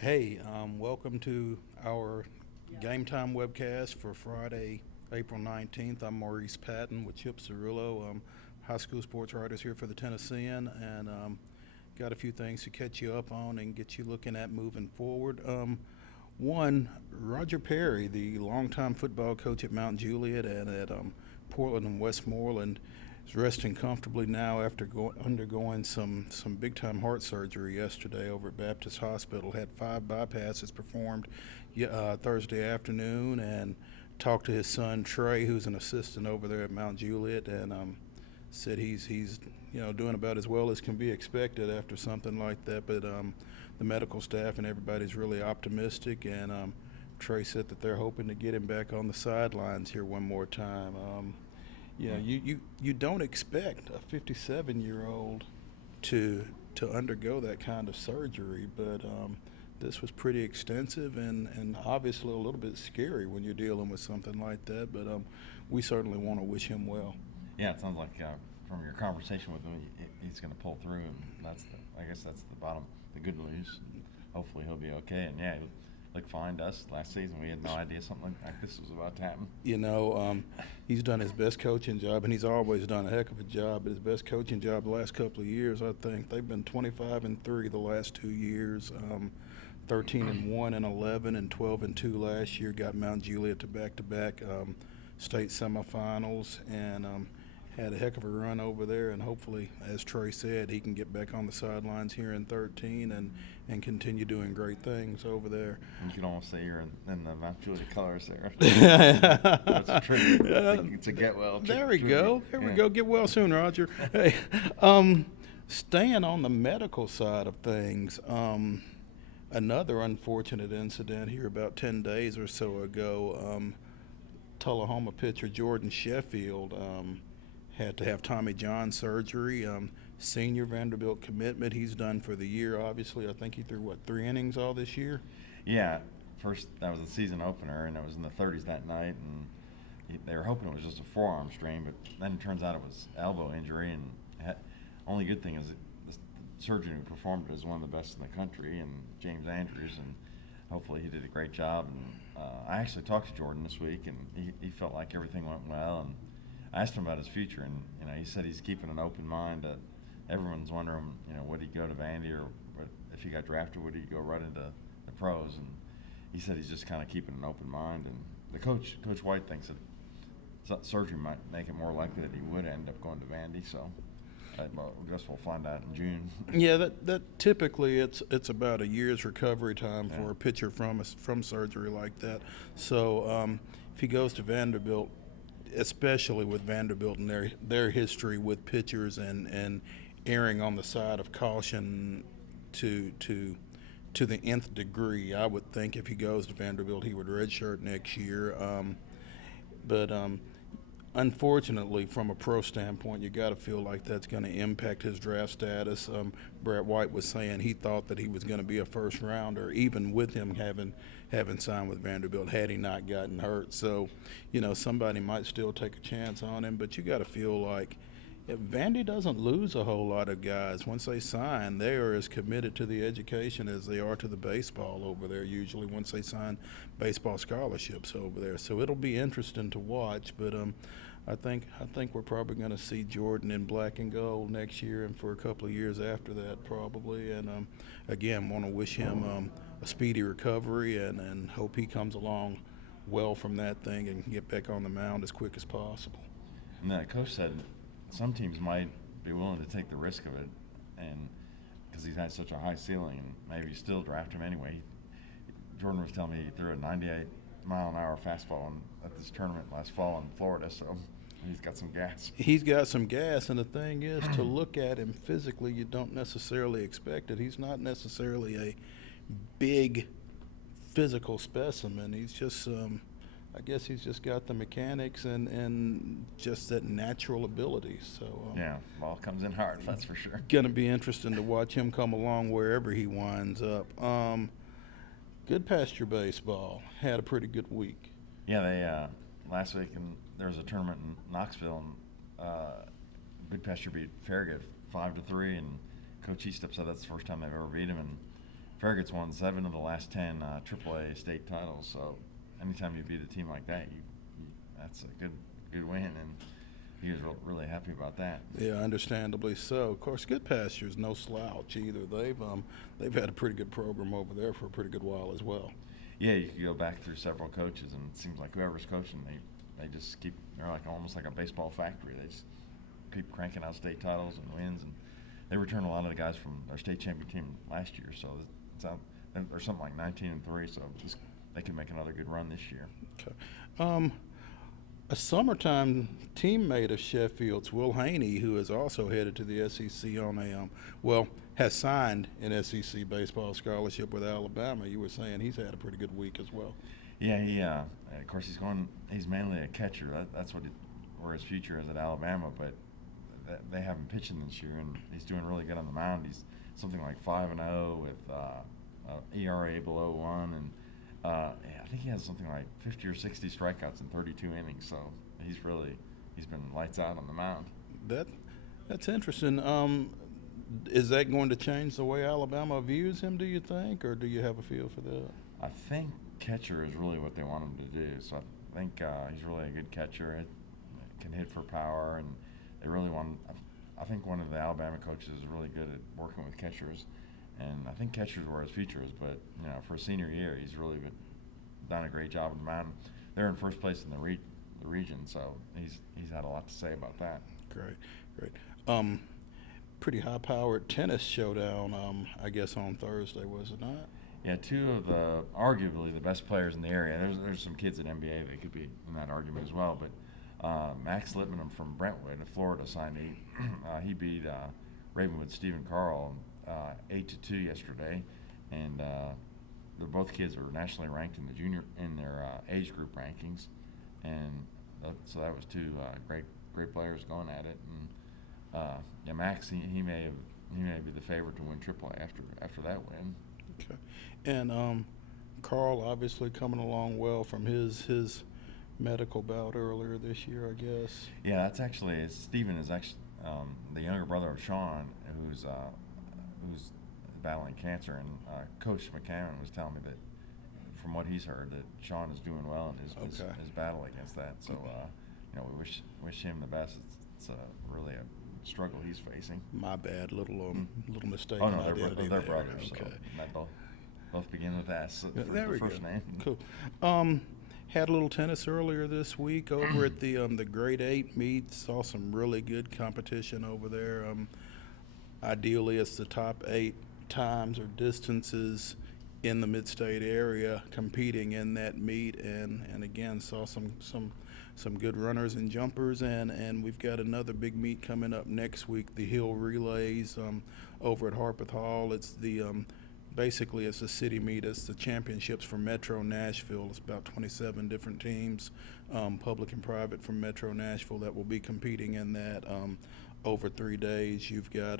Hey, welcome to our Gametime webcast for Friday, April 19th. I'm Maurice Patton with Chip Cirillo, high school sports writers here for the Tennessean, and got a few things to catch you up on and get you looking at moving forward. One, Roger Perry, the longtime football coach at Mount Juliet and at Portland and Westmoreland, is resting comfortably now after undergoing some big time heart surgery yesterday over at Baptist Hospital. Had 5 bypasses performed Thursday afternoon, and talked to his son Trey, who's an assistant over there at Mount Juliet, and said he's doing about as well as can be expected after something like that. But the medical staff and everybody's really optimistic, and Trey said that they're hoping to get him back on the sidelines here one more time. You don't expect a 57-year-old to undergo that kind of surgery, but this was pretty extensive and obviously a little bit scary when you're dealing with something like that. But we certainly want to wish him well. Yeah, it sounds like from your conversation with him, he's going to pull through, and I guess that's the good news. Hopefully he'll be okay, and yeah, he looked fine to us last season. We had no idea something like this was about to happen. He's done his best coaching job, and he's always done a heck of a job. But his best coaching job the last couple of years, I think they've been 25-3 the last 2 years. 13-1 and 11 and 12-2 last year. Got Mount Juliet to back-to-back state semifinals, and had a heck of a run over there. And hopefully, as Trey said, he can get back on the sidelines here in 13 and continue doing great things over there. You can almost say you're in the Mount Juliet colors there. That's a tribute to get well. There we go. There we go. Get well soon, Roger. Hey, staying on the medical side of things. Another unfortunate incident here about 10 days or so ago. Tullahoma pitcher Jordan Sheffield had to have Tommy John surgery. Senior Vanderbilt commitment. He's done for the year, obviously. I think he threw, 3 innings all this year? Yeah. First, that was the season opener, and it was in the 30s that night, and they were hoping it was just a forearm strain, but then it turns out it was elbow injury, and only good thing is the surgeon who performed it is one of the best in the country, and James Andrews, and hopefully he did a great job. And I actually talked to Jordan this week, and he felt like everything went well, and I asked him about his future, and he said he's keeping an open mind. Everyone's wondering, would he go to Vandy, or if he got drafted, would he go right into the pros? And he said he's just kind of keeping an open mind. And the Coach White thinks that surgery might make it more likely that he would end up going to Vandy. So I guess we'll find out in June. Yeah, that typically it's about a year's recovery time for a pitcher from surgery like that. So if he goes to Vanderbilt, especially with Vanderbilt and their history with pitchers and erring on the side of caution to the nth degree, I would think if he goes to Vanderbilt he would redshirt next year. But unfortunately, from a pro standpoint, you got to feel like that's going to impact his draft status. Brett White was saying he thought that he was going to be a first rounder, even with him having signed with Vanderbilt, had he not gotten hurt. So, somebody might still take a chance on him, but you got to feel like if Vandy doesn't lose a whole lot of guys once they sign, they are as committed to the education as they are to the baseball over there, usually once they sign baseball scholarships over there. So it'll be interesting to watch, but I think we're probably going to see Jordan in black and gold next year and for a couple of years after that probably. And again, want to wish him a speedy recovery and hope he comes along well from that thing and can get back on the mound as quick as possible. And the coach said some teams might be willing to take the risk of it, and because he's had such a high ceiling, and maybe still draft him anyway. Jordan was telling me he threw a 98-mile-an-hour fastball at this tournament last fall in Florida, so he's got some gas. He's got some gas, and the thing is, to look at him physically, you don't necessarily expect it. He's not necessarily a big physical specimen. He's just I guess he's just got the mechanics and just that natural ability. So yeah, ball comes in hard, that's for sure. Going to be interesting to watch him come along wherever he winds up. Good Pasture Baseball had a pretty good week. Yeah, they last week, and there was a tournament in Knoxville, and Big Pasture beat Farragut 5-3, and Coach Eastup said that's the first time they've ever beat him, and Farragut's won 7 of the last 10 AAA state titles. So anytime you beat a team like that, that's a good win, and he was really happy about that. Yeah, understandably so. Of course, Good Pasture's no slouch either. They've had a pretty good program over there for a pretty good while as well. Yeah, you could go back through several coaches, and it seems like whoever's coaching, they just keep, they're like almost like a baseball factory. They just keep cranking out state titles and wins, and they return a lot of the guys from their state champion team last year. So it's out, they're something like 19-3. So they can make another good run this year. Okay. A summertime teammate of Sheffield's, Will Haney, who is also headed to the SEC on has signed an SEC baseball scholarship with Alabama. You were saying he's had a pretty good week as well. Yeah, of course he's mainly a catcher. That's where his future is at Alabama, but they have him pitching this year, and he's doing really good on the mound. He's something like 5-0 with ERA below 1, and I think he has something like 50 or 60 strikeouts in 32 innings. So he's been lights out on the mound. That's interesting. Is that going to change the way Alabama views him, do you think, or do you have a feel for that? I think catcher is really what they want him to do. So I think he's really a good catcher. Can hit for power, and they really want. I think one of the Alabama coaches is really good at working with catchers, and I think catchers where his future is. But for a senior year, he's really done a great job on the mound. They're in first place in the region, so he's had a lot to say about that. Great. Pretty high-powered tennis showdown, I guess, on Thursday, was it not? Yeah, two of the arguably the best players in the area. There's some kids at NBA that could be in that argument as well, but Maxx Lipman from Brentwood, a Florida signee, he beat Ravenwood Stephen Carl 8-2 yesterday, and they're both kids are nationally ranked in their age group rankings, and so that was two great players going at it. And Max, he may be the favorite to win AAA after that win. Okay, and Carl obviously coming along well from his medical bout earlier this year, I guess. Yeah, that's actually Stephen is actually the younger brother of Sean, who's battling cancer, and Coach McCammon was telling me that from what he's heard that Sean is doing well in his battle against that. So we wish him the best. It's really a struggle he's facing. My bad, little mistake. Oh no, they're there. brothers. Okay. So both begin with S. There we first go. Name. Cool. Had a little tennis earlier this week over at the grade 8 meet. Saw some really good competition over there. Ideally, it's the top 8 times or distances in the mid-state area competing in that meet, and again saw some good runners and jumpers, and we've got another big meet coming up next week, the Hill Relays over at Harpeth Hall. It's the basically it's a city meet. It's the championships for Metro Nashville. It's about 27 different teams, public and private, from Metro Nashville that will be competing in that over 3 days. You've got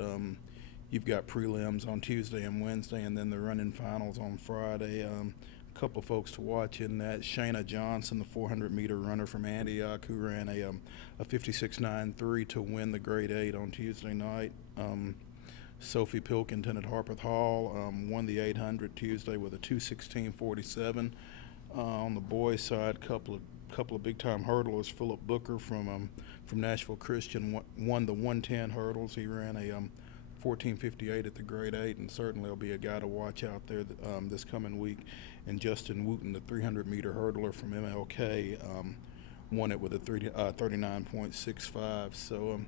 prelims on Tuesday and Wednesday, and then the running finals on Friday. A couple of folks to watch in that: Shayna Johnson, the 400-meter runner from Antioch, who ran a 56.93 to win the grade 8 on Tuesday night. Sophie Pilkington at Harpeth Hall won the 800 Tuesday with a 2:16.47. On the boys' side, couple of big-time hurdlers. Philip Booker from Nashville Christian won the 110 hurdles. He ran a 14:58 at the grade 8, and certainly will be a guy to watch out there this coming week. And Justin Wooten, the 300-meter hurdler from MLK, won it with a 39.65. So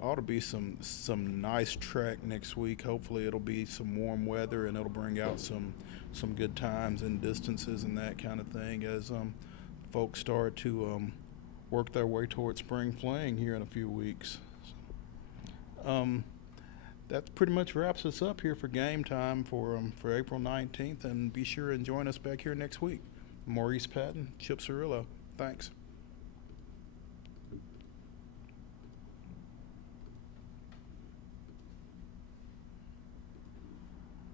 ought to be some nice track next week. Hopefully it'll be some warm weather, and it'll bring out some good times and distances and that kind of thing as folks start to work their way towards spring fling here in a few weeks. That pretty much wraps us up here for Game Time for April 19th, and be sure and join us back here next week. Maurice Patton, Chip Cirillo. Thanks.